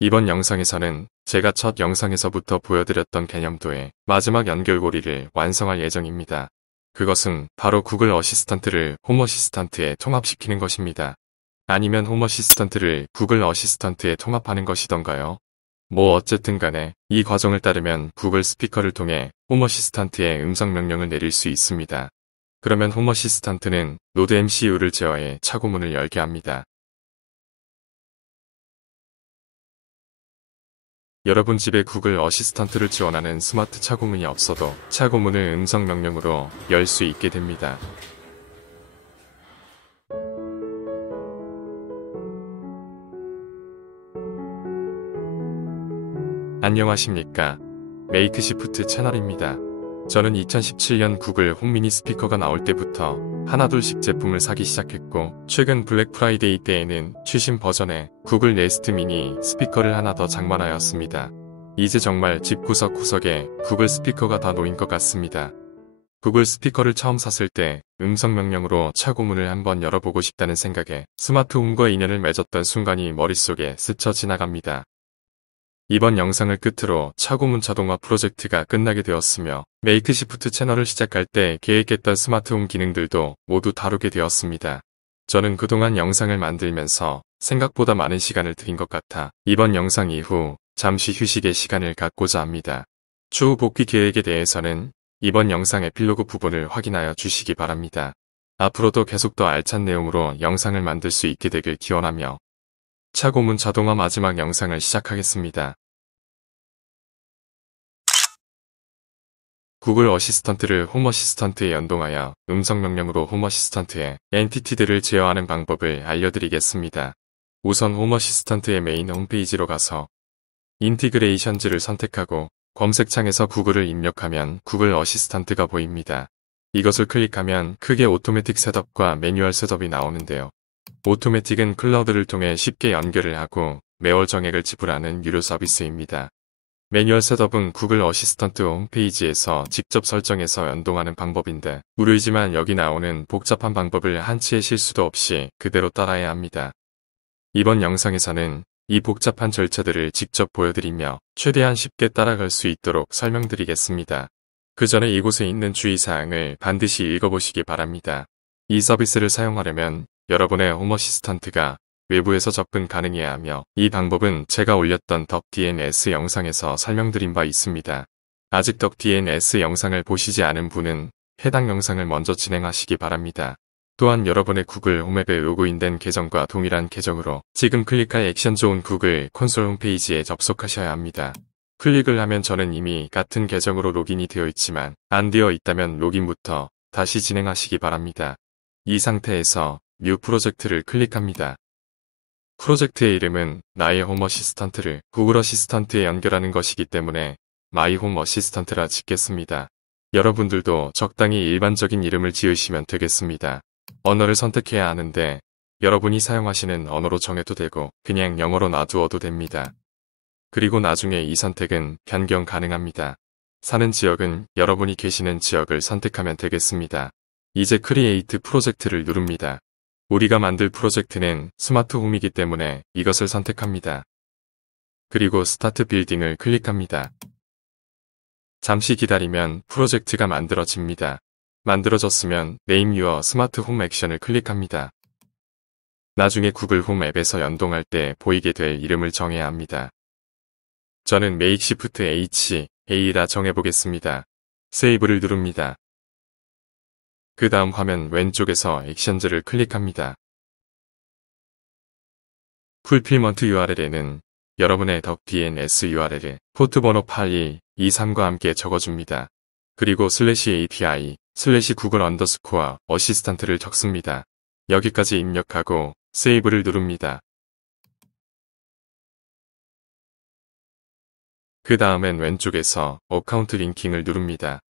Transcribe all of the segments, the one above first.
이번 영상에서는 제가 첫 영상에서부터 보여드렸던 개념도의 마지막 연결고리를 완성할 예정입니다. 그것은 바로 구글 어시스턴트를 홈 어시스턴트에 통합시키는 것입니다. 아니면 홈 어시스턴트를 구글 어시스턴트에 통합하는 것이던가요? 뭐 어쨌든 간에 이 과정을 따르면 구글 스피커를 통해 홈 어시스턴트에 음성 명령을 내릴 수 있습니다. 그러면 홈 어시스턴트는 노드 MCU를 제어해 차고문을 열게 합니다. 여러분 집에 구글 어시스턴트를 지원하는 스마트 차고문이 없어도 차고문을 음성 명령으로 열 수 있게 됩니다. 안녕하십니까. 메이크시프트 채널입니다. 저는 2017년 구글 홈 미니 스피커가 나올 때부터 하나둘씩 제품을 사기 시작했고, 최근 블랙 프라이데이 때에는 최신 버전의 구글 네스트 미니 스피커를 하나 더 장만하였습니다. 이제 정말 집 구석구석에 구글 스피커가 다 놓인 것 같습니다. 구글 스피커를 처음 샀을 때 음성 명령으로 차고문을 한번 열어보고 싶다는 생각에 스마트홈과 인연을 맺었던 순간이 머릿속에 스쳐 지나갑니다. 이번 영상을 끝으로 차고문 자동화 프로젝트가 끝나게 되었으며, 메이크시프트 채널을 시작할 때 계획했던 스마트홈 기능들도 모두 다루게 되었습니다. 저는 그동안 영상을 만들면서 생각보다 많은 시간을 들인 것 같아 이번 영상 이후 잠시 휴식의 시간을 갖고자 합니다. 추후 복귀 계획에 대해서는 이번 영상 에필로그 부분을 확인하여 주시기 바랍니다. 앞으로도 계속 더 알찬 내용으로 영상을 만들 수 있게 되길 기원하며 차고문 자동화 마지막 영상을 시작하겠습니다. 구글 어시스턴트를 홈 어시스턴트에 연동하여 음성 명령으로 홈 어시스턴트의 엔티티들을 제어하는 방법을 알려드리겠습니다. 우선 홈 어시스턴트의 메인 홈페이지로 가서 인티그레이션즈를 선택하고 검색창에서 구글을 입력하면 구글 어시스턴트가 보입니다. 이것을 클릭하면 크게 오토매틱 셋업과 매뉴얼 셋업이 나오는데요. 오토매틱은 클라우드를 통해 쉽게 연결을 하고 매월 정액을 지불하는 유료 서비스입니다. 매뉴얼 셋업은 구글 어시스턴트 홈페이지에서 직접 설정해서 연동하는 방법인데, 무료이지만 여기 나오는 복잡한 방법을 한치의 실수도 없이 그대로 따라야 합니다. 이번 영상에서는 이 복잡한 절차들을 직접 보여드리며 최대한 쉽게 따라갈 수 있도록 설명드리겠습니다. 그 전에 이곳에 있는 주의사항을 반드시 읽어보시기 바랍니다. 이 서비스를 사용하려면 여러분의 홈 어시스턴트가 외부에서 접근 가능해야 하며, 이 방법은 제가 올렸던 덕DNS 영상에서 설명드린 바 있습니다. 아직 덕DNS 영상을 보시지 않은 분은 해당 영상을 먼저 진행하시기 바랍니다. 또한 여러분의 구글 홈앱에 로그인된 계정과 동일한 계정으로 지금 클릭할 액션 좋은 구글 콘솔 홈페이지에 접속하셔야 합니다. 클릭을 하면 저는 이미 같은 계정으로 로그인이 되어 있지만 안 되어 있다면 로그인부터 다시 진행하시기 바랍니다. 이 상태에서 뉴 프로젝트를 클릭합니다. 프로젝트의 이름은 나의 홈 어시스턴트를 구글 어시스턴트에 연결하는 것이기 때문에 마이 홈 어시스턴트라 짓겠습니다. 여러분들도 적당히 일반적인 이름을 지으시면 되겠습니다. 언어를 선택해야 하는데 여러분이 사용하시는 언어로 정해도 되고 그냥 영어로 놔두어도 됩니다. 그리고 나중에 이 선택은 변경 가능합니다. 사는 지역은 여러분이 계시는 지역을 선택하면 되겠습니다. 이제 크리에이트 프로젝트를 누릅니다. 우리가 만들 프로젝트는 스마트 홈이기 때문에 이것을 선택합니다. 그리고 스타트 빌딩을 클릭합니다. 잠시 기다리면 프로젝트가 만들어집니다. 만들어졌으면 네임 유어 스마트 홈 액션을 클릭합니다. 나중에 구글 홈 앱에서 연동할 때 보이게 될 이름을 정해야 합니다. 저는 메이크시프트 A라 정해보겠습니다. 세이브를 누릅니다. 그 다음 화면 왼쪽에서 액션즈를 클릭합니다. 풀필먼트 URL에는 여러분의 덕DNS URL을 포트 번호 8223과 함께 적어줍니다. 그리고 /API /구글 언더스코어 어시스턴트를 적습니다. 여기까지 입력하고 세이브를 누릅니다. 그 다음엔 왼쪽에서 어카운트 링킹을 누릅니다.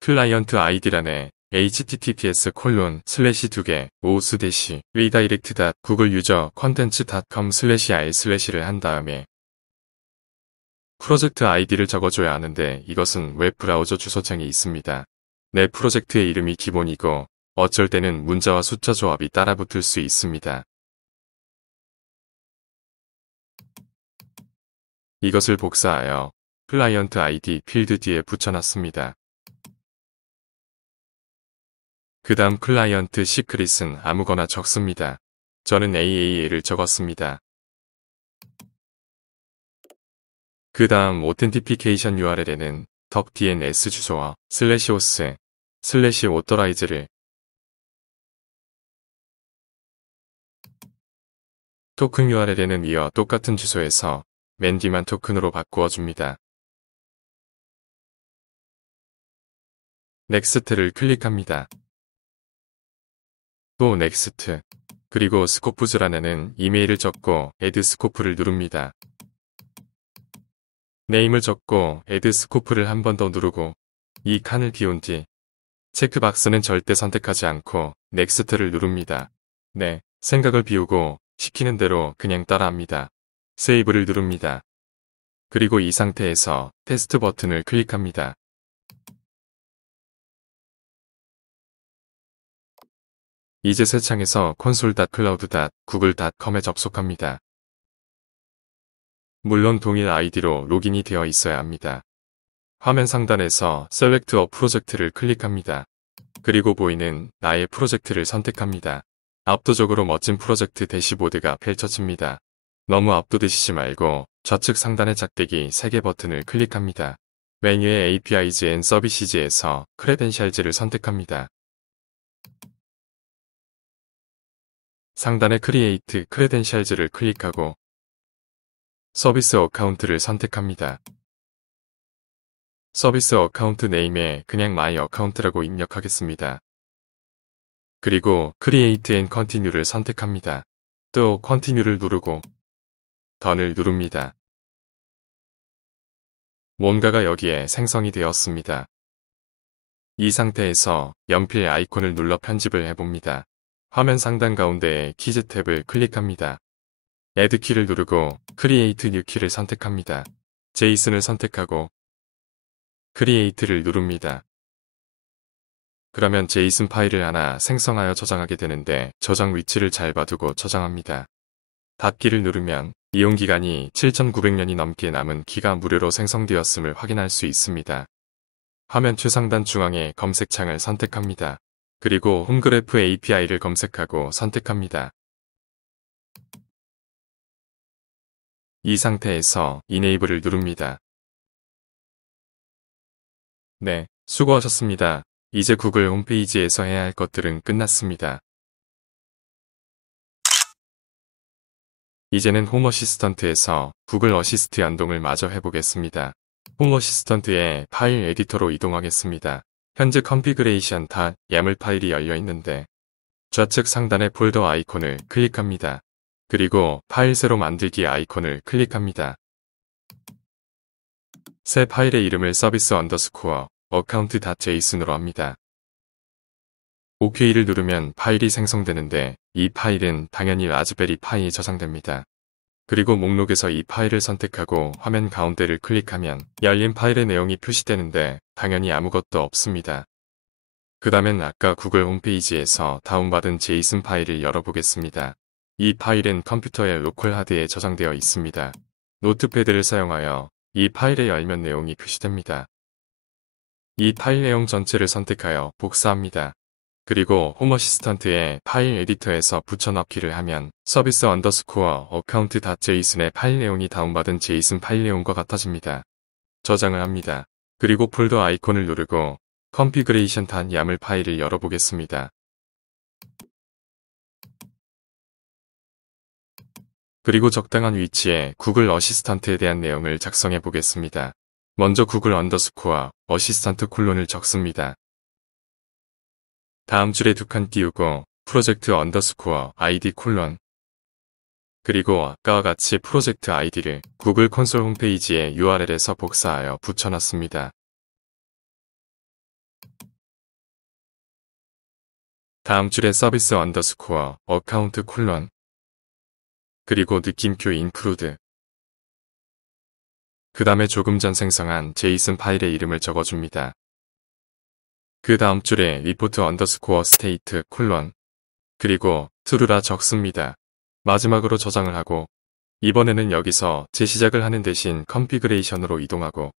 클라이언트 아이디란에 https://2개 redirect.googleUserContents.com/i/를 한 다음에 프로젝트 아이디를 적어줘야 하는데, 이것은 웹브라우저 주소창에 있습니다. 내 프로젝트의 이름이 기본이고 어쩔 때는 문자와 숫자 조합이 따라붙을 수 있습니다. 이것을 복사하여 클라이언트 아이디 필드 뒤에 붙여놨습니다. 그 다음 클라이언트 시크릿은 아무거나 적습니다. 저는 AAA를 적었습니다. 그 다음 오텐티피케이션 URL에는 DNS 주소와 /host, /authorize를 토큰 URL에는 이와 똑같은 주소에서 맨디만 토큰으로 바꾸어 줍니다. 넥스트를 클릭합니다. 또 넥스트, 그리고 스코프즈란에는 이메일을 적고 애드 스코프를 누릅니다. 네임을 적고 애드 스코프를 한 번 더 누르고 이 칸을 비운 뒤 체크박스는 절대 선택하지 않고 넥스트를 누릅니다. 네, 생각을 비우고 시키는 대로 그냥 따라합니다. 세이브를 누릅니다. 그리고 이 상태에서 테스트 버튼을 클릭합니다. 이제 새 창에서 console.cloud.google.com에 접속합니다. 물론 동일 아이디로 로그인이 되어 있어야 합니다. 화면 상단에서 Select a Project를 클릭합니다. 그리고 보이는 나의 프로젝트를 선택합니다. 압도적으로 멋진 프로젝트 대시보드가 펼쳐집니다. 너무 압도되시지 말고 좌측 상단의 작대기 3개 버튼을 클릭합니다. 메뉴의 APIs and Services에서 Credentials를 선택합니다. 상단의 Create Credentials를 클릭하고 서비스 어카운트를 선택합니다. 서비스 어카운트 네임에 그냥 My Account라고 입력하겠습니다. 그리고 Create and Continue를 선택합니다. 또 Continue를 누르고 Done을 누릅니다. 뭔가가 여기에 생성이 되었습니다. 이 상태에서 연필 아이콘을 눌러 편집을 해봅니다. 화면 상단 가운데에 키즈 탭을 클릭합니다. Add 키를 누르고 Create New 키를 선택합니다. 제이슨을 선택하고 Create를 누릅니다. 그러면 제이슨 파일을 하나 생성하여 저장하게 되는데 저장 위치를 잘 봐두고 저장합니다. 닫기를 누르면 이용기간이 7,900년이 넘게 남은 키가 무료로 생성되었음을 확인할 수 있습니다. 화면 최상단 중앙에 검색창을 선택합니다. 그리고 홈그래프 API를 검색하고 선택합니다. 이 상태에서 Enable을 누릅니다. 네, 수고하셨습니다. 이제 구글 홈페이지에서 해야 할 것들은 끝났습니다. 이제는 홈 어시스턴트에서 구글 어시스트 연동을 마저 해보겠습니다. 홈 어시스턴트의 파일 에디터로 이동하겠습니다. 현재 컨피그레이션 .yaml 파일이 열려 있는데 좌측 상단의 폴더 아이콘을 클릭합니다. 그리고 파일 새로 만들기 아이콘을 클릭합니다. 새 파일의 이름을 서비스 언더스코어 account.json으로 합니다. OK를 누르면 파일이 생성되는데 이 파일은 당연히 라즈베리 파이에 저장됩니다. 그리고 목록에서 이 파일을 선택하고 화면 가운데를 클릭하면 열린 파일의 내용이 표시되는데 당연히 아무것도 없습니다. 그 다음엔 아까 구글 홈페이지에서 다운받은 제이슨 파일을 열어보겠습니다. 이 파일은 컴퓨터의 로컬 하드에 저장되어 있습니다. 노트패드를 사용하여 이 파일을 열면 내용이 표시됩니다. 이 파일 내용 전체를 선택하여 복사합니다. 그리고 홈 어시스턴트의 파일 에디터에서 붙여넣기를 하면 서비스 언더스코어 account.json의 파일 내용이 다운받은 제이슨 파일 내용과 같아집니다. 저장을 합니다. 그리고 폴더 아이콘을 누르고 configuration .yaml 파일을 열어보겠습니다. 그리고 적당한 위치에 구글 어시스턴트에 대한 내용을 작성해 보겠습니다. 먼저 구글 언더스코어 어시스턴트 콜론을 적습니다. 다음 줄에 두 칸 띄우고 프로젝트 언더스코어 ID 콜론 그리고 아까와 같이 프로젝트 아이디를 구글 콘솔 홈페이지의 URL에서 복사하여 붙여놨습니다. 다음 줄에 서비스 언더스코어 어카운트 콜론 그리고 느낌표 인크루드 그 다음에 조금 전 생성한 제이슨 파일의 이름을 적어줍니다. 그 다음 줄에 리포트 언더스코어 스테이트 콜론 그리고 true라 적습니다. 마지막으로 저장을 하고 이번에는 여기서 재시작을 하는 대신 컨피그레이션으로 이동하고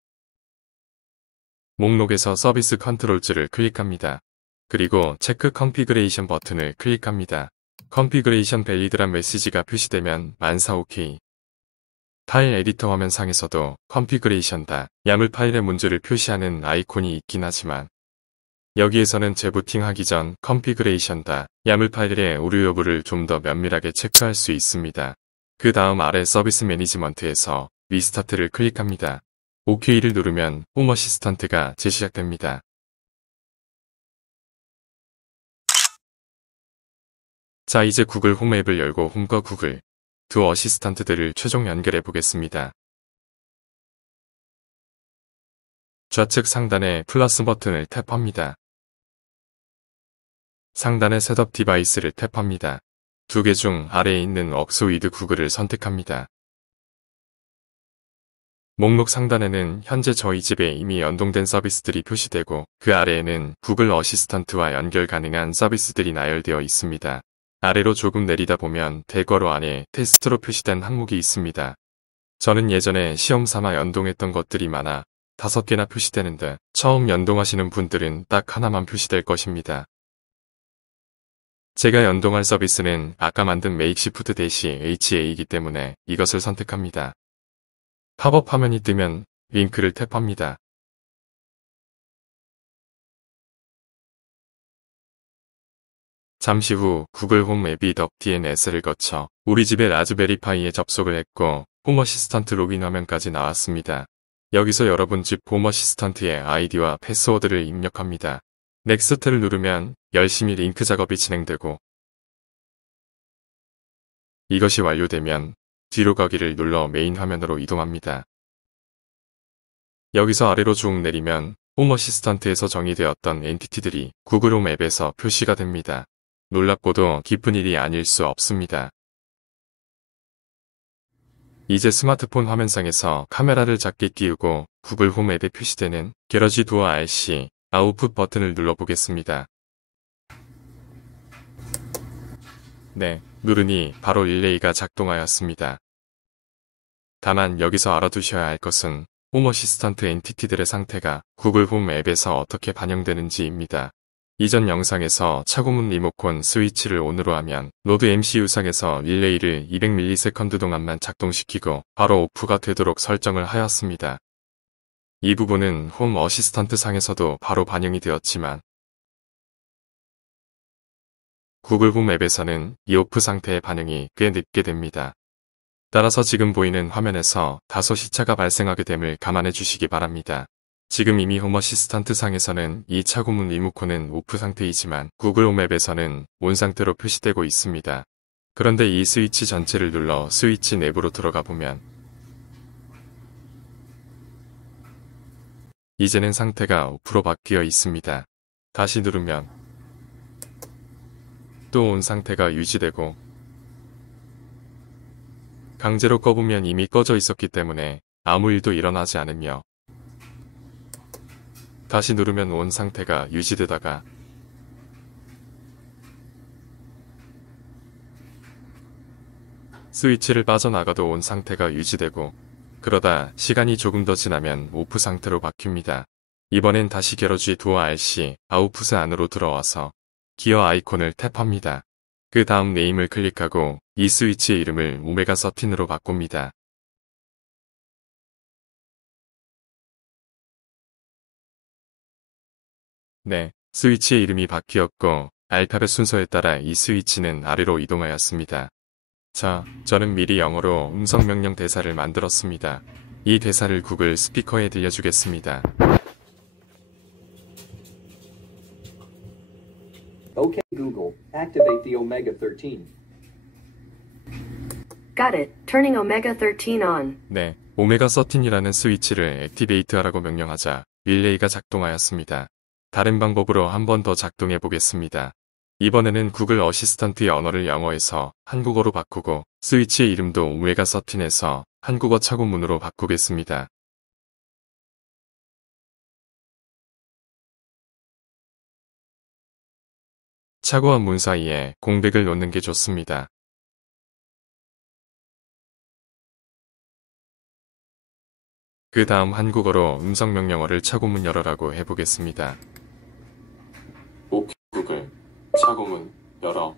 목록에서 서비스 컨트롤즈를 클릭합니다. 그리고 체크 컨피그레이션 버튼을 클릭합니다. 컨피그레이션 밸리드란 메시지가 표시되면 만사 OK. 파일 에디터 화면상에서도 컨피그레이션다 야물 파일의 문제를 표시하는 아이콘이 있긴 하지만 여기에서는 재부팅하기 전 컨피그레이션다 야물 파일의 오류 여부를 좀 더 면밀하게 체크할 수 있습니다. 그 다음 아래 서비스 매니지먼트에서 리스타트를 클릭합니다. OK를 누르면 홈 어시스턴트가 재시작됩니다. 자, 이제 구글 홈 앱을 열고 홈과 구글 두 어시스턴트들을 최종 연결해 보겠습니다. 좌측 상단의 플러스 버튼을 탭합니다. 상단의 셋업 디바이스를 탭합니다. 두 개 중 아래에 있는 웍스 위드 구글을 선택합니다. 목록 상단에는 현재 저희 집에 이미 연동된 서비스들이 표시되고 그 아래에는 구글 어시스턴트와 연결 가능한 서비스들이 나열되어 있습니다. 아래로 조금 내리다 보면 대괄호 안에 테스트로 표시된 항목이 있습니다. 저는 예전에 시험 삼아 연동했던 것들이 많아 5개나 표시되는데 처음 연동하시는 분들은 딱 하나만 표시될 것입니다. 제가 연동할 서비스는 아까 만든 메이크시프트 대시 HA이기 때문에 이것을 선택합니다. 팝업 화면이 뜨면 링크를 탭합니다. 잠시 후 구글 홈 앱이 DNS를 거쳐 우리 집의 라즈베리파이에 접속을 했고 홈 어시스턴트 로그인 화면까지 나왔습니다. 여기서 여러분 집 홈 어시스턴트의 아이디와 패스워드를 입력합니다. 넥스트를 누르면 열심히 링크 작업이 진행되고 이것이 완료되면 뒤로 가기를 눌러 메인 화면으로 이동합니다. 여기서 아래로 쭉 내리면 홈 어시스턴트에서 정의되었던 엔티티들이 구글 홈 앱에서 표시가 됩니다. 놀랍고도 기쁜 일이 아닐 수 없습니다. 이제 스마트폰 화면상에서 카메라를 작게 띄우고 구글 홈 앱에 표시되는 게러지 도어 RC 아웃풋 버튼을 눌러보겠습니다. 네, 누르니 바로 릴레이가 작동하였습니다. 다만 여기서 알아두셔야 할 것은 홈 어시스턴트 엔티티들의 상태가 구글 홈 앱에서 어떻게 반영되는지입니다. 이전 영상에서 차고문 리모컨 스위치를 ON으로 하면 노드 MCU상에서 릴레이를 200ms 동안만 작동시키고 바로 오프가 되도록 설정을 하였습니다. 이 부분은 홈 어시스턴트 상에서도 바로 반영이 되었지만 구글 홈 앱에서는 이 오프 상태의 반영이 꽤 늦게 됩니다. 따라서 지금 보이는 화면에서 다소 시차가 발생하게 됨을 감안해 주시기 바랍니다. 지금 이미 홈 어시스턴트 상에서는 이 차고문 리모컨은 오프 상태이지만 구글 홈 앱에서는 온 상태로 표시되고 있습니다. 그런데 이 스위치 전체를 눌러 스위치 내부로 들어가 보면 이제는 상태가 오프로 바뀌어 있습니다. 다시 누르면 또 온 상태가 유지되고 강제로 꺼보면 이미 꺼져 있었기 때문에 아무 일도 일어나지 않으며 다시 누르면 온 상태가 유지되다가 스위치를 빠져나가도 온 상태가 유지되고 그러다 시간이 조금 더 지나면 오프 상태로 바뀝니다. 이번엔 다시 게러지 도어 RC 아웃풋 안으로 들어와서 기어 아이콘을 탭합니다. 그 다음 네임을 클릭하고 이 스위치의 이름을 오메가 13으로 바꿉니다. 네, 스위치의 이름이 바뀌었고 알파벳 순서에 따라 이 스위치는 아래로 이동하였습니다. 자, 저는 미리 영어로 음성명령 대사를 만들었습니다. 이 대사를 구글 스피커에 들려주겠습니다. OK Google, activate the Omega 13. Got it. Turning Omega 13 on. 네, 오메가 13이라는 스위치를 액티베이트하라고 명령하자 릴레이가 작동하였습니다. 다른 방법으로 한 번 더 작동해 보겠습니다. 이번에는 구글 어시스턴트의 언어를 영어에서 한국어로 바꾸고 스위치의 이름도 오메가 13에서 한국어 차고문으로 바꾸겠습니다. 차고와 문 사이에 공백을 놓는 게 좋습니다. 그 다음 한국어로 음성명령어를 차고문 열어라고 해보겠습니다. 오케이 구글, 차고문 열어.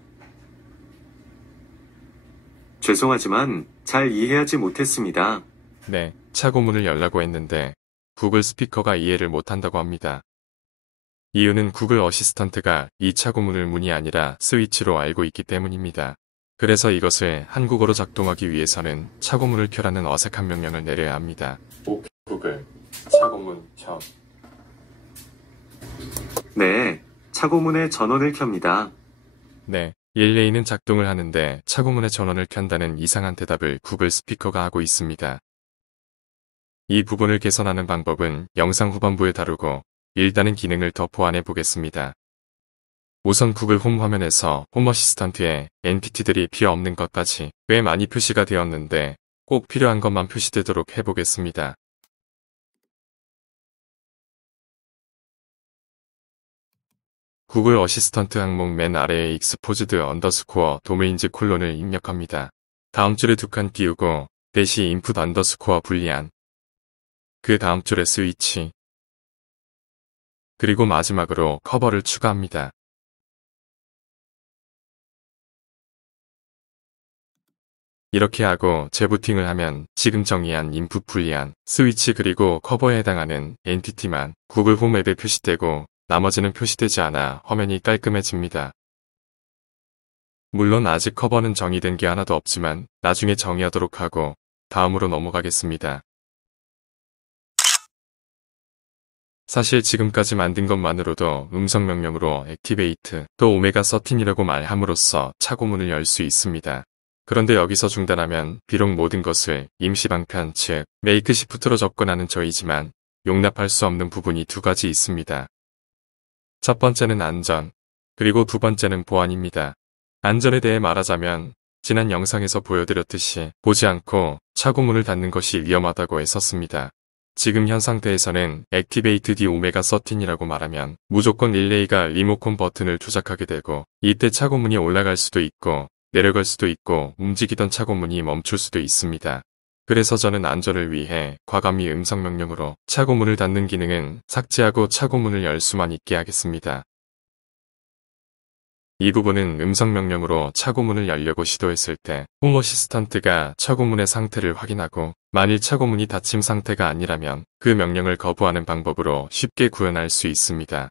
죄송하지만 잘 이해하지 못했습니다. 네, 차고문을 열라고 했는데 구글 스피커가 이해를 못한다고 합니다. 이유는 구글 어시스턴트가 이 차고문을 문이 아니라 스위치로 알고 있기 때문입니다. 그래서 이것을 한국어로 작동하기 위해서는 차고문을 켜라는 어색한 명령을 내려야 합니다. 오케이 구글, 차고문 켜. 네, 차고문의 전원을 켭니다. 네, 릴레이는 작동을 하는데 차고문의 전원을 켠다는 이상한 대답을 구글 스피커가 하고 있습니다. 이 부분을 개선하는 방법은 영상 후반부에 다루고 일단은 기능을 더 보완해 보겠습니다. 우선 구글 홈 화면에서 홈 어시스턴트에 엔티티들이 필요 없는 것까지 꽤 많이 표시가 되었는데 꼭 필요한 것만 표시되도록 해보겠습니다. 구글 어시스턴트 항목 맨 아래에 익스포즈드 언더스코어 도메인즈 콜론을 입력합니다. 다음 줄에 두 칸 띄우고 대시 인풋 언더스코어 불리한, 그 다음 줄에 스위치, 그리고 마지막으로 커버를 추가합니다. 이렇게 하고 재부팅을 하면 지금 정의한 인풋 불리한, 스위치 그리고 커버에 해당하는 엔티티만 구글 홈 앱에 표시되고 나머지는 표시되지 않아 화면이 깔끔해집니다. 물론 아직 커버는 정의된 게 하나도 없지만 나중에 정의하도록 하고 다음으로 넘어가겠습니다. 사실 지금까지 만든 것만으로도 음성명령으로 액티베이트 또 오메가 13이라고 말함으로써 차고문을 열 수 있습니다. 그런데 여기서 중단하면 비록 모든 것을 임시방편 즉 메이크 시프트로 접근하는 저이지만 용납할 수 없는 부분이 두 가지 있습니다. 첫 번째는 안전, 그리고 두 번째는 보안입니다. 안전에 대해 말하자면 지난 영상에서 보여드렸듯이 보지 않고 차고문을 닫는 것이 위험하다고 했었습니다. 지금 현 상태에서는 액티베이트 D 오메가 13이라고 말하면 무조건 릴레이가 리모컨 버튼을 조작하게 되고 이때 차고문이 올라갈 수도 있고 내려갈 수도 있고 움직이던 차고문이 멈출 수도 있습니다. 그래서 저는 안전을 위해 과감히 음성명령으로 차고문을 닫는 기능은 삭제하고 차고문을 열 수만 있게 하겠습니다. 이 부분은 음성명령으로 차고문을 열려고 시도했을 때 홈 어시스턴트가 차고문의 상태를 확인하고 만일 차고문이 닫힘 상태가 아니라면 그 명령을 거부하는 방법으로 쉽게 구현할 수 있습니다.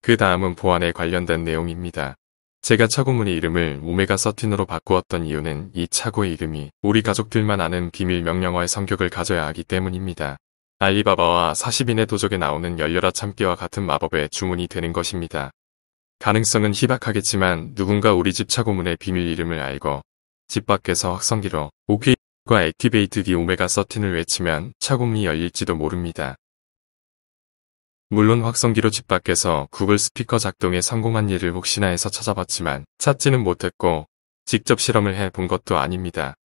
그 다음은 보안에 관련된 내용입니다. 제가 차고문의 이름을 오메가 13으로 바꾸었던 이유는 이 차고의 이름이 우리 가족들만 아는 비밀 명령어의 성격을 가져야 하기 때문입니다. 알리바바와 40인의 도적에 나오는 열려라 참깨와 같은 마법의 주문이 되는 것입니다. 가능성은 희박하겠지만 누군가 우리 집 차고문의 비밀 이름을 알고 집 밖에서 확성기로 OK과 액티베이트 D 오메가 13을 외치면 차고문이 열릴지도 모릅니다. 물론 확성기로 집 밖에서 구글 스피커 작동에 성공한 예를 혹시나 해서 찾아봤지만 찾지는 못했고 직접 실험을 해본 것도 아닙니다.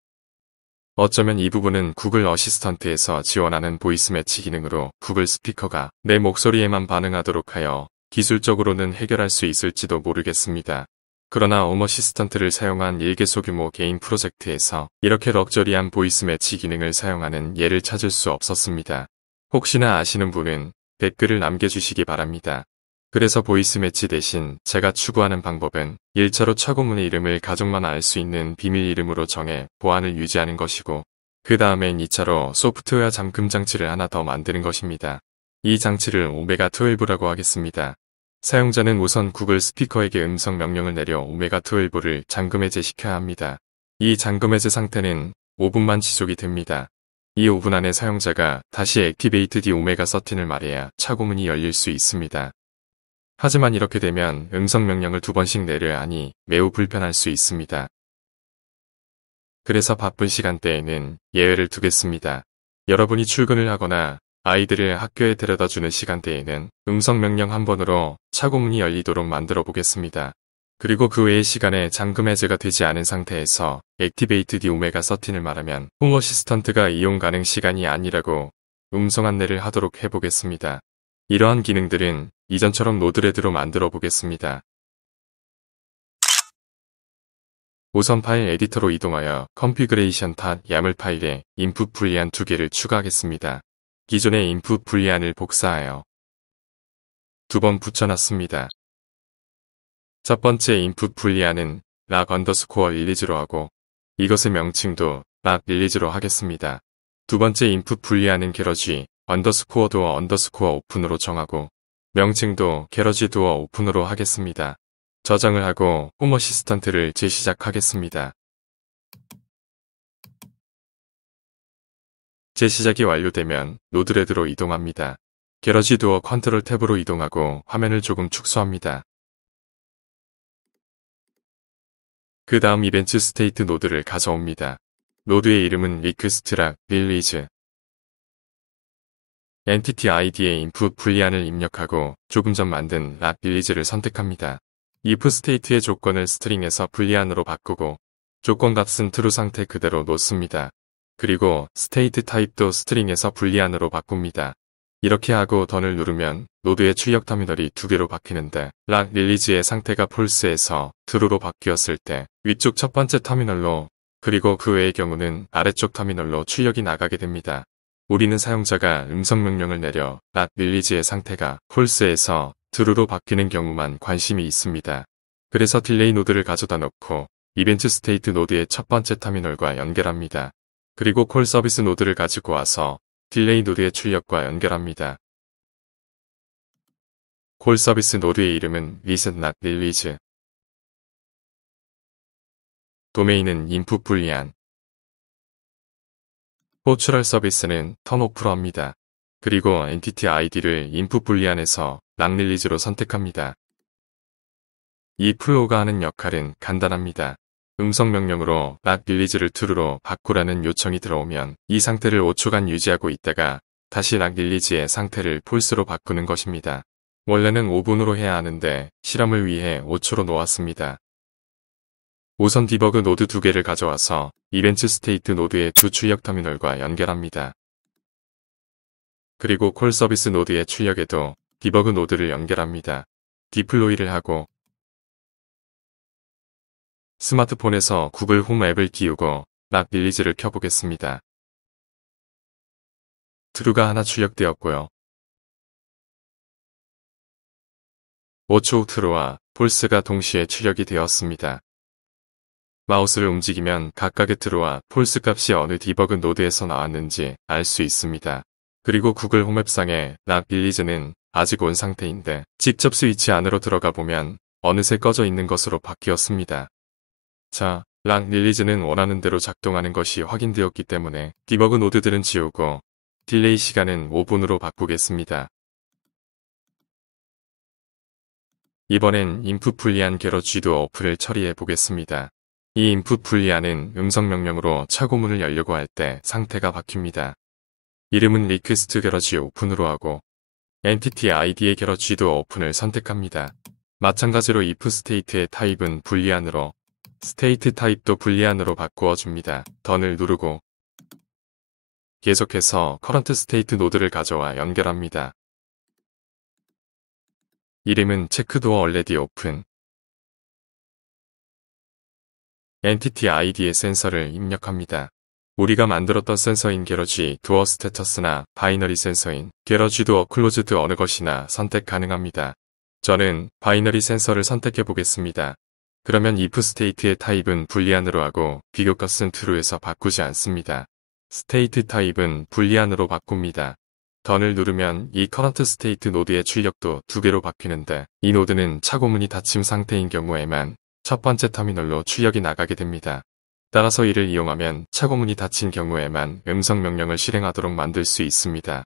어쩌면 이 부분은 구글 어시스턴트에서 지원하는 보이스 매치 기능으로 구글 스피커가 내 목소리에만 반응하도록 하여 기술적으로는 해결할 수 있을지도 모르겠습니다. 그러나 홈 어시스턴트를 사용한 1개 소규모 개인 프로젝트에서 이렇게 럭저리한 보이스 매치 기능을 사용하는 예를 찾을 수 없었습니다. 혹시나 아시는 분은 댓글을 남겨주시기 바랍니다. 그래서 보이스 매치 대신 제가 추구하는 방법은 1차로 차고문의 이름을 가족만 알 수 있는 비밀 이름으로 정해 보안을 유지하는 것이고 그 다음엔 2차로 소프트웨어 잠금 장치를 하나 더 만드는 것입니다. 이 장치를 오메가 12라고 하겠습니다. 사용자는 우선 구글 스피커에게 음성 명령을 내려 오메가 12를 잠금 해제시켜야 합니다. 이 잠금 해제 상태는 5분만 지속이 됩니다. 이 5분 안에 사용자가 다시 액티베이트 D 오메가 13을 말해야 차고문이 열릴 수 있습니다. 하지만 이렇게 되면 음성 명령을 2번씩 내려야 하니 매우 불편할 수 있습니다. 그래서 바쁜 시간대에는 예외를 두겠습니다. 여러분이 출근을 하거나 아이들을 학교에 데려다주는 시간대에는 음성 명령 한 번으로 차고문이 열리도록 만들어 보겠습니다. 그리고 그 외의 시간에 잠금 해제가 되지 않은 상태에서 액티베이트 D 오메가 13을 말하면 홈 어시스턴트가 이용 가능 시간이 아니라고 음성 안내를 하도록 해보겠습니다. 이러한 기능들은 이전처럼 노드레드로 만들어 보겠습니다. 우선 파일 에디터로 이동하여 컨피그레이션 탓 YAML 파일에 input 불리안 2개를 추가하겠습니다. 기존의 input 불리안을 복사하여 2번 붙여놨습니다. 첫 번째 input 불리안은 락 언더스코어 릴리즈로 하고 이것의 명칭도 락 릴리즈로 하겠습니다. 두 번째 input 불리안은 게러지 언더스코어 도어 언더스코어 오픈으로 정하고 명칭도 게러지 도어 오픈으로 하겠습니다. 저장을 하고 홈 어시스턴트를 재시작하겠습니다. 재시작이 완료되면 노드레드로 이동합니다. 게러지 도어 컨트롤 탭으로 이동하고 화면을 조금 축소합니다. 그 다음 이벤트 스테이트 노드를 가져옵니다. 노드의 이름은 request 락 release. 엔티티 아이디에 input 불리안을 입력하고 조금 전 만든 락 릴리즈를 선택합니다. if 스테이트의 조건을 스트링에서 불리안으로 바꾸고 조건 값은 true 상태 그대로 놓습니다. 그리고 스테이트 타입도 스트링에서 불리안으로 바꿉니다. 이렇게 하고 던을 누르면 노드의 출력 터미널이 2개로 바뀌는데 락 릴리즈의 상태가 false에서 true로 바뀌었을 때 위쪽 첫 번째 터미널로 그리고 그 외의 경우는 아래쪽 터미널로 출력이 나가게 됩니다. 우리는 사용자가 음성 명령을 내려 락 릴리즈의 상태가 false에서 true로 바뀌는 경우만 관심이 있습니다. 그래서 딜레이 노드를 가져다 놓고 이벤트 스테이트 노드의 첫 번째 터미널과 연결합니다. 그리고 콜 서비스 노드를 가지고 와서 딜레이 노드의 출력과 연결합니다. 콜 서비스 노드의 이름은 reset not release. 도메인은 input 불리안. 호출할 서비스는 턴오프로 합니다. 그리고 엔티티 아이디를 input 불리안에서 락 릴리즈로 선택합니다. 이 플로우가 하는 역할은 간단합니다. 음성 명령으로 락 릴리즈를 true로 바꾸라는 요청이 들어오면 이 상태를 5초간 유지하고 있다가 다시 락 릴리즈의 상태를 false로 바꾸는 것입니다. 원래는 5분으로 해야 하는데 실험을 위해 5초로 놓았습니다. 우선 디버그 노드 2개를 가져와서 이벤트 스테이트 노드의 두 출력 터미널과 연결합니다. 그리고 콜 서비스 노드의 출력에도 디버그 노드를 연결합니다. 디플로이를 하고 스마트폰에서 구글 홈 앱을 끼우고 락 릴리즈를 켜보겠습니다. true가 하나 출력되었고요. 5초 후 true와 false가 동시에 출력이 되었습니다. 마우스를 움직이면 각각의 true와 false 값이 어느 디버그 노드에서 나왔는지 알 수 있습니다. 그리고 구글 홈앱상의 락 릴리즈는 아직 온 상태인데 직접 스위치 안으로 들어가 보면 어느새 꺼져 있는 것으로 바뀌었습니다. 자, 락 릴리즈는 원하는 대로 작동하는 것이 확인되었기 때문에 디버그 노드들은 지우고 딜레이 시간은 5분으로 바꾸겠습니다. 이번엔 input 불리안 게러 쥐도 어플을 처리해 보겠습니다. 이 input 불리안은 음성 명령으로 차고문을 열려고 할 때 상태가 바뀝니다. 이름은 request 게러지 오픈으로 하고 엔티티 아이디의 게러지도 오픈을 선택합니다. 마찬가지로 if 스테이트의 타입은 불리안으로 스테이트 타입도 불리안으로 바꾸어 줍니다. 던을 누르고 계속해서 current state 노드를 가져와 연결합니다. 이름은 체크도어 already open. 엔티티 아이디의 센서를 입력합니다. 우리가 만들었던 센서인 게러지 도어 스테터스나 바이너리 센서인 게러지 도어 클로즈드 어느 것이나 선택 가능합니다. 저는 바이너리 센서를 선택해 보겠습니다. 그러면 if 스테이트의 타입은 불리안으로 하고 비교 값은 true에서 바꾸지 않습니다. 스테이트 타입은 불리안으로 바꿉니다. 던을 누르면 이 current state 노드의 출력도 2개로 바뀌는데 이 노드는 차고문이 닫힘 상태인 경우에만 첫 번째 터미널로 출력이 나가게 됩니다. 따라서 이를 이용하면 차고문이 닫힌 경우에만 음성 명령을 실행하도록 만들 수 있습니다.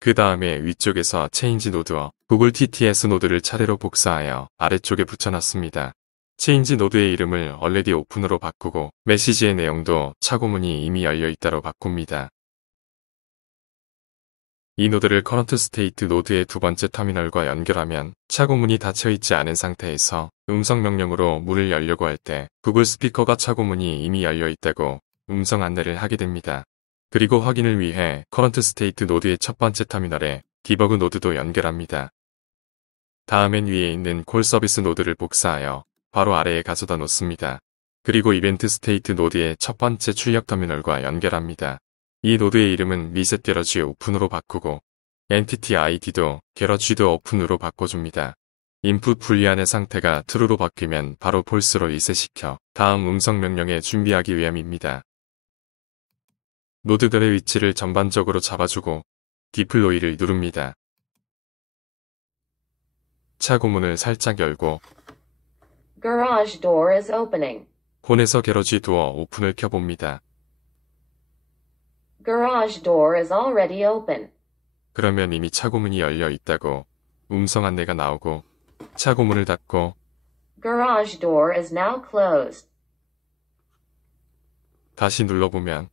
그 다음에 위쪽에서 체인지 노드와 구글 TTS 노드를 차례로 복사하여 아래쪽에 붙여놨습니다. 체인지 노드의 이름을 already open으로 바꾸고 메시지의 내용도 차고문이 이미 열려있다로 바꿉니다. 이 노드를 current state 노드의 두 번째 터미널과 연결하면 차고문이 닫혀있지 않은 상태에서 음성 명령으로 문을 열려고 할 때 구글 스피커가 차고문이 이미 열려있다고 음성 안내를 하게 됩니다. 그리고 확인을 위해 current state 노드의 첫 번째 터미널에 디버그 노드도 연결합니다. 다음엔 위에 있는 콜 서비스 노드를 복사하여 바로 아래에 가져다 놓습니다. 그리고 이벤트 스테이트 노드의 첫 번째 출력 터미널과 연결합니다. 이 노드의 이름은 리셋 게러지 오픈으로 바꾸고 엔티티 아이디도 게러지도 오픈으로 바꿔줍니다. 인풋 불리안의 상태가 true로 바뀌면 바로 false로 리셋시켜 다음 음성 명령에 준비하기 위함입니다. 노드들의 위치를 전반적으로 잡아주고 디플로이를 누릅니다. 차고문을 살짝 열고 Garage door is opening. 폰에서 게러지 도어 오픈을 켜봅니다. Garage door is already open. 그러면 이미 차고문이 열려 있다고 음성 안내가 나오고 차고문을 닫고 Garage door is now closed. 다시 눌러보면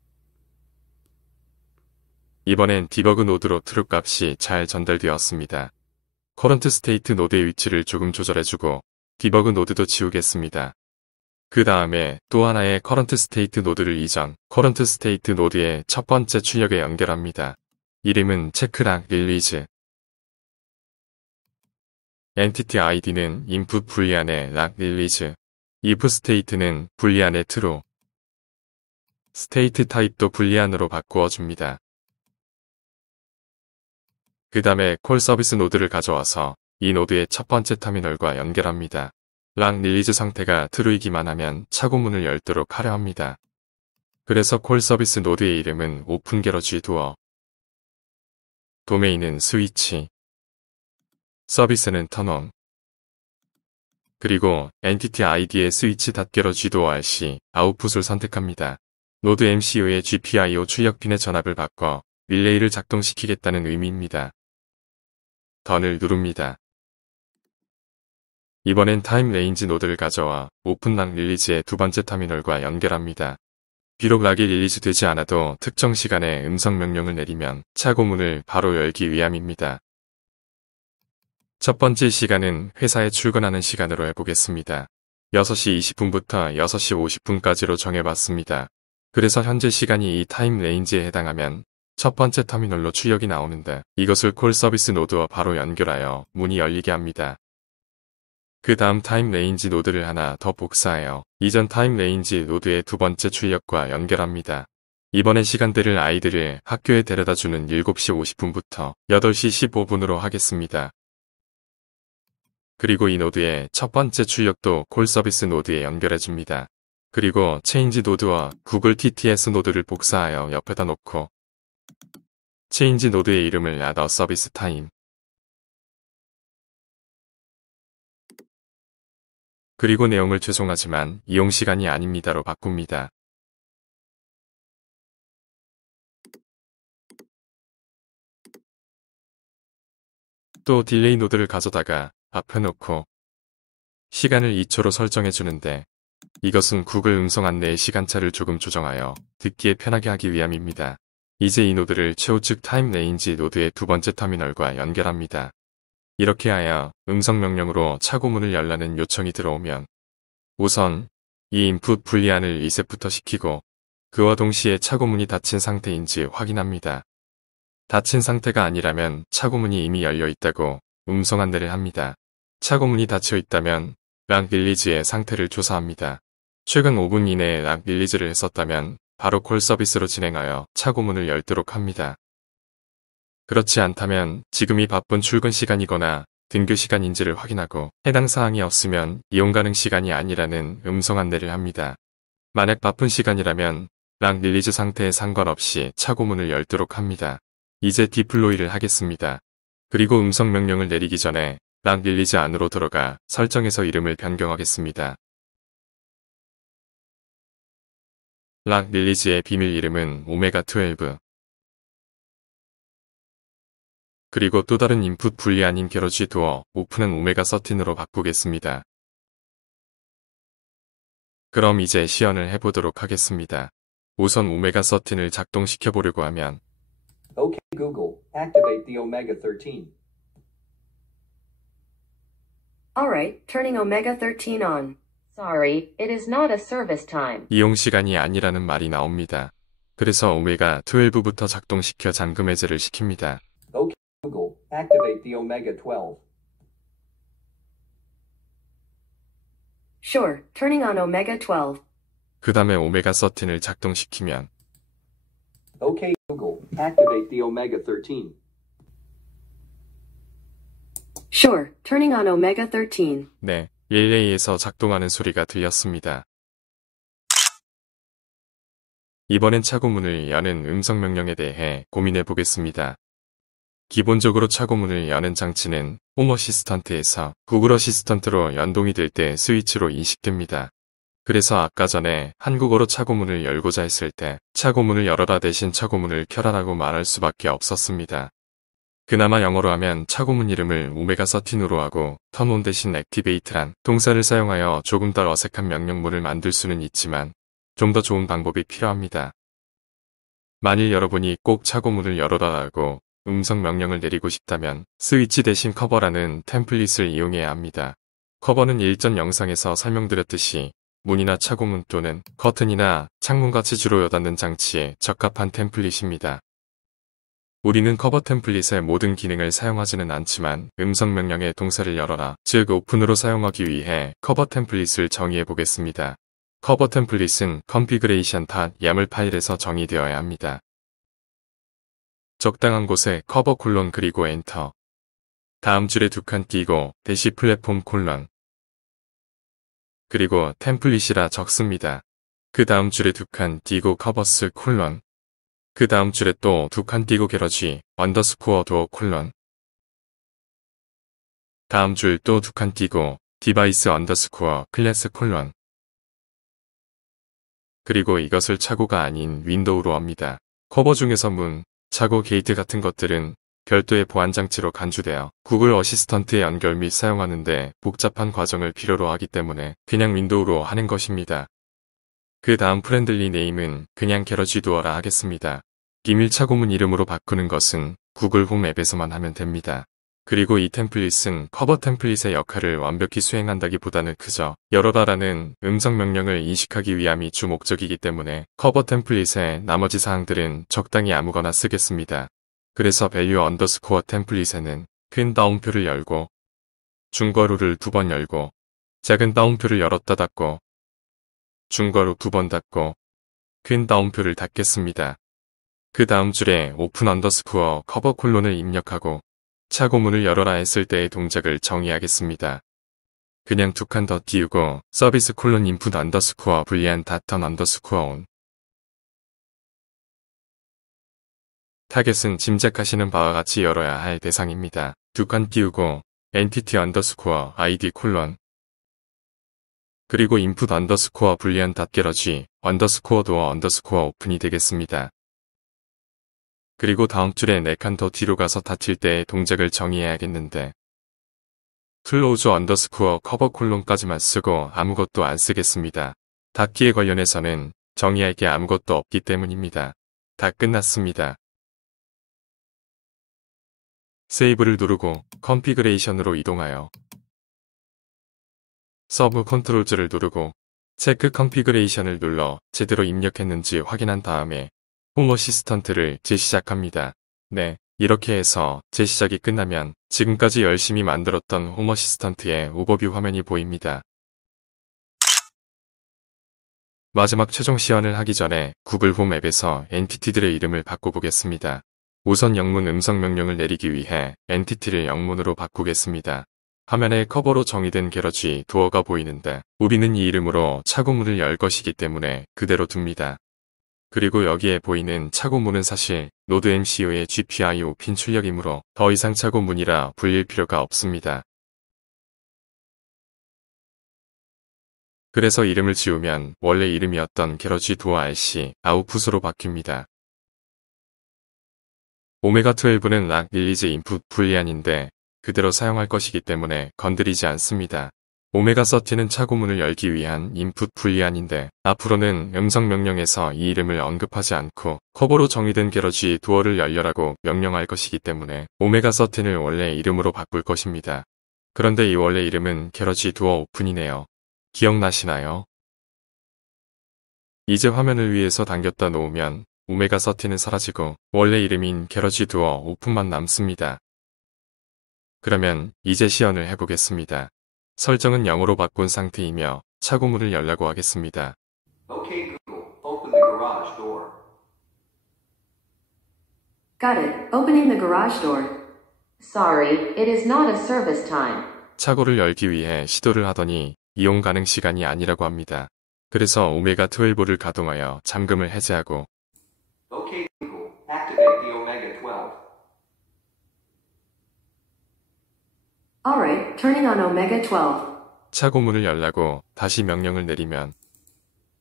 이번엔 디버그 노드로 true 값이 잘 전달되었습니다. current state 노드의 위치를 조금 조절해주고 디버그 노드도 지우겠습니다. 그 다음에 또 하나의 current state 노드를 이전 current state 노드의 첫 번째 출력에 연결합니다. 이름은 체크락 릴리즈. 엔티티 아이디는 input 불리안의 락 릴리즈. if state는 불리안의 true. state 타입도 불리안으로 바꾸어 줍니다. 그 다음에 콜 서비스 노드를 가져와서 이 노드의 첫 번째 터미널과 연결합니다. 락 릴리즈 상태가 true이기만 하면 차고문을 열도록 하려 합니다. 그래서 콜 서비스 노드의 이름은 오픈 게러지 도어. 도메인은 스위치. 서비스는 턴온. 그리고 엔티티 아이디의 스위치 닷게러지 도어 RC 아웃풋을 선택합니다. 노드 MCU의 GPIO 출력 핀의 전압을 바꿔 릴레이를 작동시키겠다는 의미입니다. 던을 누릅니다. 이번엔 타임 레인지 노드를 가져와 오픈 락 릴리즈의 두 번째 터미널과 연결합니다. 비록 락이 릴리즈 되지 않아도 특정 시간에 음성 명령을 내리면 차고문을 바로 열기 위함입니다. 첫 번째 시간은 회사에 출근하는 시간으로 해보겠습니다. 6시 20분부터 6시 50분까지로 정해봤습니다. 그래서 현재 시간이 이 타임 레인지에 해당하면 첫 번째 터미널로 출력이 나오는데 이것을 콜 서비스 노드와 바로 연결하여 문이 열리게 합니다. 그 다음 타임 레인지 노드를 하나 더 복사하여 이전 타임 레인지 노드의 두 번째 출력과 연결합니다. 이번엔 시간대를 아이들을 학교에 데려다주는 7시 50분부터 8시 15분으로 하겠습니다. 그리고 이 노드의 첫 번째 출력도 콜 서비스 노드에 연결해줍니다. 그리고 체인지 노드와 구글 TTS 노드를 복사하여 옆에다 놓고 체인지 노드의 이름을 other 서비스 타임. 그리고 내용을 죄송하지만 이용 시간이 아닙니다로 바꿉니다. 또 딜레이 노드를 가져다가 앞에 놓고 시간을 2초로 설정해 주는데 이것은 구글 음성 안내의 시간차를 조금 조정하여 듣기에 편하게 하기 위함입니다. 이제 이 노드를 최우측 타임 레인지 노드의 두 번째 터미널과 연결합니다. 이렇게 하여 음성 명령으로 차고문을 열라는 요청이 들어오면 우선 이 인풋 불리안을 리셋부터 시키고 그와 동시에 차고문이 닫힌 상태인지 확인합니다. 닫힌 상태가 아니라면 차고문이 이미 열려 있다고 음성 안내를 합니다. 차고문이 닫혀 있다면 락 릴리즈의 상태를 조사합니다. 최근 5분 이내에 락 릴리즈를 했었다면 바로 콜 서비스로 진행하여 차고문을 열도록 합니다. 그렇지 않다면 지금이 바쁜 출근 시간이거나 등교 시간인지를 확인하고 해당 사항이 없으면 이용 가능 시간이 아니라는 음성 안내를 합니다. 만약 바쁜 시간이라면 락 릴리즈 상태에 상관없이 차고문을 열도록 합니다. 이제 디플로이를 하겠습니다. 그리고 음성 명령을 내리기 전에 락 릴리즈 안으로 들어가 설정에서 이름을 변경하겠습니다. 락 릴리즈의 비밀 이름은 오메가12. 그리고 또 다른 인풋 불리안인 게러지 도어 오픈은 오메가13으로 바꾸겠습니다. 그럼 이제 시연을 해보도록 하겠습니다. 우선 오메가13을 작동시켜 보려고 하면 OK Google, activate the Omega 13. Alright, turning Omega 13 on. Sorry, it is not a service time. 이용 시간이 아니라는 말이 나옵니다. 그래서 오메가12부터 작동시켜 잠금 해제를 시킵니다. OK Google, activate the Omega 12. Sure, turning on Omega 12. 그 다음에 오메가 13을 작동시키면 OK Google, activate the Omega 13. Sure, turning on Omega 13. 네, 릴레이에서 작동하는 소리가 들렸습니다. 이번엔 차고문을 여는 음성 명령에 대해 고민해 보겠습니다. 기본적으로 차고문을 여는 장치는 홈 어시스턴트에서 구글 어시스턴트로 연동이 될 때 스위치로 인식됩니다. 그래서 아까 전에 한국어로 차고문을 열고자 했을 때 차고문을 열어라 대신 차고문을 켜라라고 말할 수밖에 없었습니다. 그나마 영어로 하면 차고문 이름을 오메가 13으로 하고 턴온 대신 액티베이트란 동사를 사용하여 조금 더 어색한 명령문을 만들 수는 있지만 좀 더 좋은 방법이 필요합니다. 만일 여러분이 꼭 차고문을 열어라라고 음성 명령을 내리고 싶다면 스위치 대신 커버라는 템플릿을 이용해야 합니다. 커버는 일전 영상에서 설명드렸듯이 문이나 차고문 또는 커튼이나 창문같이 주로 여닫는 장치에 적합한 템플릿입니다. 우리는 커버 템플릿의 모든 기능을 사용하지는 않지만 음성 명령의 동사를 열어라, 즉 오픈으로 사용하기 위해 커버 템플릿을 정의해 보겠습니다. 커버 템플릿은 configuration.yaml 파일에서 정의되어야 합니다. 적당한 곳에 커버 콜론 그리고 엔터. 다음 줄에 두 칸 띄고 대시 플랫폼 콜론. 그리고 템플릿이라 적습니다. 그 다음 줄에 두 칸 띄고 커버스 콜론. 그 다음 줄에 또 두 칸 띄고 게러지 언더스코어 도어 콜론. 다음 줄 또 두 칸 띄고 디바이스 언더스코어 클래스 콜론. 그리고 이것을 차고가 아닌 윈도우로 합니다. 커버 중에서 문, 차고 게이트 같은 것들은 별도의 보안장치로 간주되어 구글 어시스턴트의 연결 및 사용하는데 복잡한 과정을 필요로 하기 때문에 그냥 윈도우로 하는 것입니다. 그 다음 프렌들리 네임은 그냥 게러지 도어라 하겠습니다. 비밀 차고문 이름으로 바꾸는 것은 구글 홈 앱에서만 하면 됩니다. 그리고 이 템플릿은 커버 템플릿의 역할을 완벽히 수행한다기보다는 그저 열어라라는 음성 명령을 인식하기 위함이 주 목적이기 때문에 커버 템플릿의 나머지 사항들은 적당히 아무거나 쓰겠습니다. 그래서 value 언더스코어 템플릿에는 큰 따옴표를 열고 중괄호를 2번 열고 작은 따옴표를 열었다 닫고 중괄호 2번 닫고 큰 따옴표를 닫겠습니다. 그 다음 줄에 오픈 언더스코어 커버 콜론을 입력하고 차고문을 열어라 했을 때의 동작을 정의하겠습니다. 그냥 두 칸 더 띄우고 서비스 콜론 인풋 언더스코어 불리한 닷턴 언더스코어 온. 타겟은 짐작하시는 바와 같이 열어야 할 대상입니다. 두 칸 띄우고 엔티티 언더스코어 아이디 콜론. 그리고 인풋 언더스코어 불리한 닷게러지 언더스코어 도어 언더스코어 오픈이 되겠습니다. 그리고 다음 줄에 4칸 더 뒤로 가서 닫힐 때의 동작을 정의해야겠는데 클로즈 언더스코어 커버 콜론까지만 쓰고 아무것도 안 쓰겠습니다. 닫기에 관련해서는 정의할 게 아무것도 없기 때문입니다. 다 끝났습니다. 세이브를 누르고 컨피그레이션으로 이동하여 서브 컨트롤즈를 누르고 체크 컨피그레이션을 눌러 제대로 입력했는지 확인한 다음에 홈 어시스턴트를 재시작합니다. 네, 이렇게 해서 재시작이 끝나면 지금까지 열심히 만들었던 홈 어시스턴트의 오버뷰 화면이 보입니다. 마지막 최종 시연을 하기 전에 구글 홈 앱에서 엔티티들의 이름을 바꿔보겠습니다. 우선 영문 음성 명령을 내리기 위해 엔티티를 영문으로 바꾸겠습니다. 화면에 커버로 정의된 게러지 도어가 보이는데 우리는 이 이름으로 차고문을 열 것이기 때문에 그대로 둡니다. 그리고 여기에 보이는 차고문은 사실 노드 MCU의 GPIO 핀 출력이므로 더 이상 차고문이라 불릴 필요가 없습니다. 그래서 이름을 지우면 원래 이름이었던 게러지 도어 RC 아웃풋으로 바뀝니다. 오메가 12는 락 릴리즈 인풋 불리안인데 그대로 사용할 것이기 때문에 건드리지 않습니다. 오메가 13는 차고문을 열기 위한 인풋 불리안인데 앞으로는 음성 명령에서 이 이름을 언급하지 않고 커버로 정의된 게러지 도어를 열려라고 명령할 것이기 때문에 오메가 13을 원래 이름으로 바꿀 것입니다. 그런데 이 원래 이름은 게러지 도어 오픈이네요. 기억나시나요? 이제 화면을 위에서 당겼다 놓으면 오메가 13은 사라지고 원래 이름인 게러지 도어 오픈만 남습니다. 그러면 이제 시연을 해보겠습니다. 설정은 0으로 바꾼 상태이며 차고문을 열라고 하겠습니다. OK Got it. Opening the garage door. Sorry, it is not a service time. 차고를 열기 위해 시도를 하더니 이용 가능 시간이 아니라고 합니다. 그래서 오메가 12를 가동하여 잠금을 해제하고 OK Google, activate the Omega 12. Alright, turning on Omega 12. 차고 문을 열라고 다시 명령을 내리면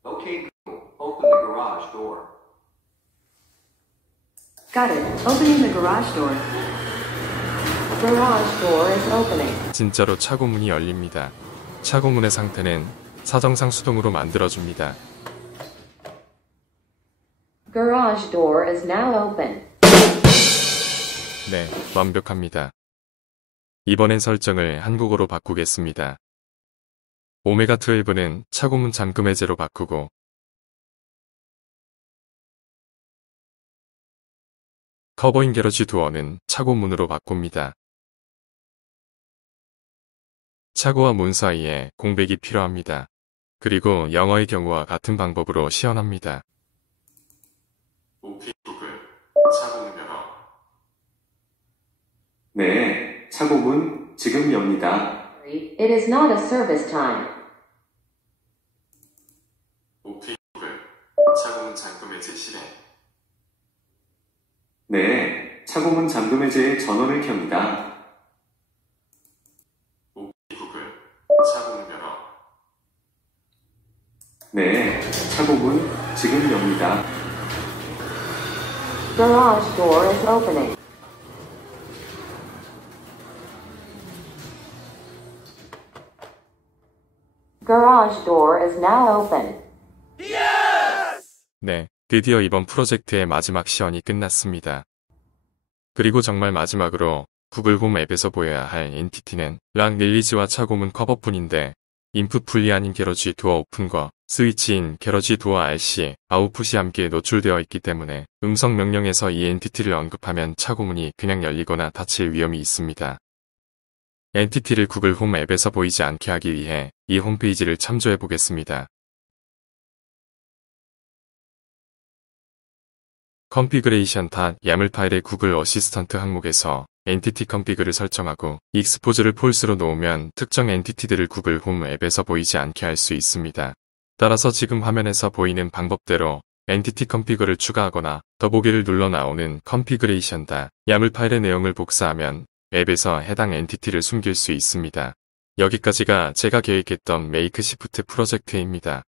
OK Google, open the garage door. Got it. Opening the garage door. Garage door is opening. 진짜로 차고 문이 열립니다. 차고 문의 상태는 사정상 수동으로 만들어줍니다. Garage door is now open. 네, 완벽합니다. 이번엔 설정을 한국어로 바꾸겠습니다. 오메가 12는 차고문 잠금 해제로 바꾸고 커버인 게러지 도어는 차고문으로 바꿉니다. 차고와 문 사이에 공백이 필요합니다. 그리고 영어의 경우와 같은 방법으로 시연합니다. 오케이 구글, 차고문 열어. 네, 차고문 지금 엽니다. It is not a service time. 오케이 구글, 차고문 잠금 해제 실행. 네, 차고문 잠금 해제에 전원을 켭니다. 오케이 구글, 차고문 열어. 네, 차고문 지금 엽니다. Garage door is opening. Garage door is now open. 네, 드디어 이번 프로젝트의 마지막 시연이 끝났습니다. 그리고 정말 마지막으로 구글 홈 앱에서 보여야 할 엔티티는 락 릴리즈와 차고문 커버뿐인데 인풋 풀이 아닌 게러지 도어 오픈과 스위치인 게러지 도어 RC, 아웃풋이 함께 노출되어 있기 때문에 음성 명령에서 이 엔티티를 언급하면 차고문이 그냥 열리거나 닫힐 위험이 있습니다. 엔티티를 구글 홈 앱에서 보이지 않게 하기 위해 이 홈페이지를 참조해 보겠습니다. 컨피그레이션 탓 야물 파일의 구글 어시스턴트 항목에서 엔티티 컨피그를 설정하고 익스포즈를 폴스로 놓으면 특정 엔티티들을 구글 홈 앱에서 보이지 않게 할 수 있습니다. 따라서 지금 화면에서 보이는 방법대로 엔티티 컨피그를 추가하거나 더보기를 눌러 나오는 컨피그레이션 탓 야물 파일의 내용을 복사하면 앱에서 해당 엔티티를 숨길 수 있습니다. 여기까지가 제가 계획했던 메이크시프트 프로젝트입니다.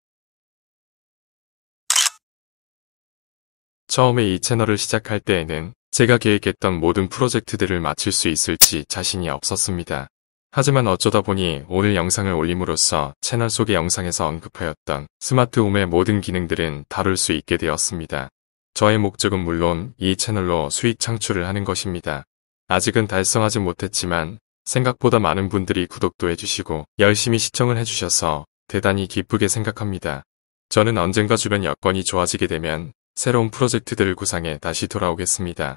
처음에 이 채널을 시작할 때에는 제가 계획했던 모든 프로젝트들을 마칠 수 있을지 자신이 없었습니다. 하지만 어쩌다 보니 오늘 영상을 올림으로써 채널 속의 영상에서 언급하였던 스마트홈의 모든 기능들은 다룰 수 있게 되었습니다. 저의 목적은 물론 이 채널로 수익 창출을 하는 것입니다. 아직은 달성하지 못했지만 생각보다 많은 분들이 구독도 해주시고 열심히 시청을 해주셔서 대단히 기쁘게 생각합니다. 저는 언젠가 주변 여건이 좋아지게 되면 새로운 프로젝트들을 구상해 다시 돌아오겠습니다.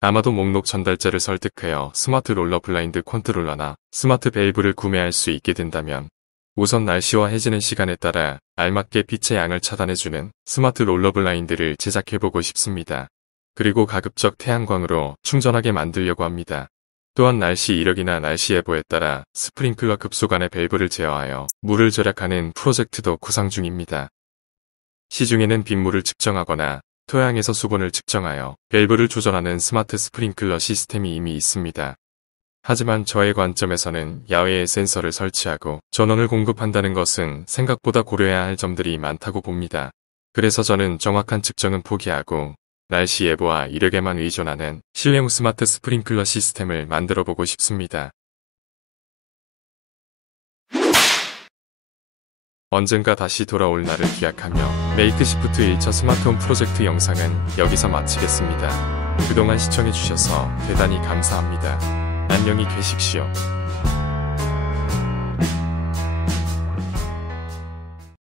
아마도 목록 전달자를 설득하여 스마트 롤러 블라인드 컨트롤러나 스마트 밸브를 구매할 수 있게 된다면 우선 날씨와 해지는 시간에 따라 알맞게 빛의 양을 차단해주는 스마트 롤러 블라인드를 제작해보고 싶습니다. 그리고 가급적 태양광으로 충전하게 만들려고 합니다. 또한 날씨 이력이나 날씨 예보에 따라 스프링클러 급소간의 밸브를 제어하여 물을 절약하는 프로젝트도 구상 중입니다. 시중에는 빗물을 측정하거나 토양에서 수분을 측정하여 밸브를 조절하는 스마트 스프링클러 시스템이 이미 있습니다. 하지만 저의 관점에서는 야외에 센서를 설치하고 전원을 공급한다는 것은 생각보다 고려해야 할 점들이 많다고 봅니다. 그래서 저는 정확한 측정은 포기하고 날씨 예보와 이력에만 의존하는 실내용 스마트 스프링클러 시스템을 만들어보고 싶습니다. 언젠가 다시 돌아올 날을 기약하며 메이크시프트 1차 스마트홈 프로젝트 영상은 여기서 마치겠습니다. 그동안 시청해주셔서 대단히 감사합니다. 안녕히 계십시오.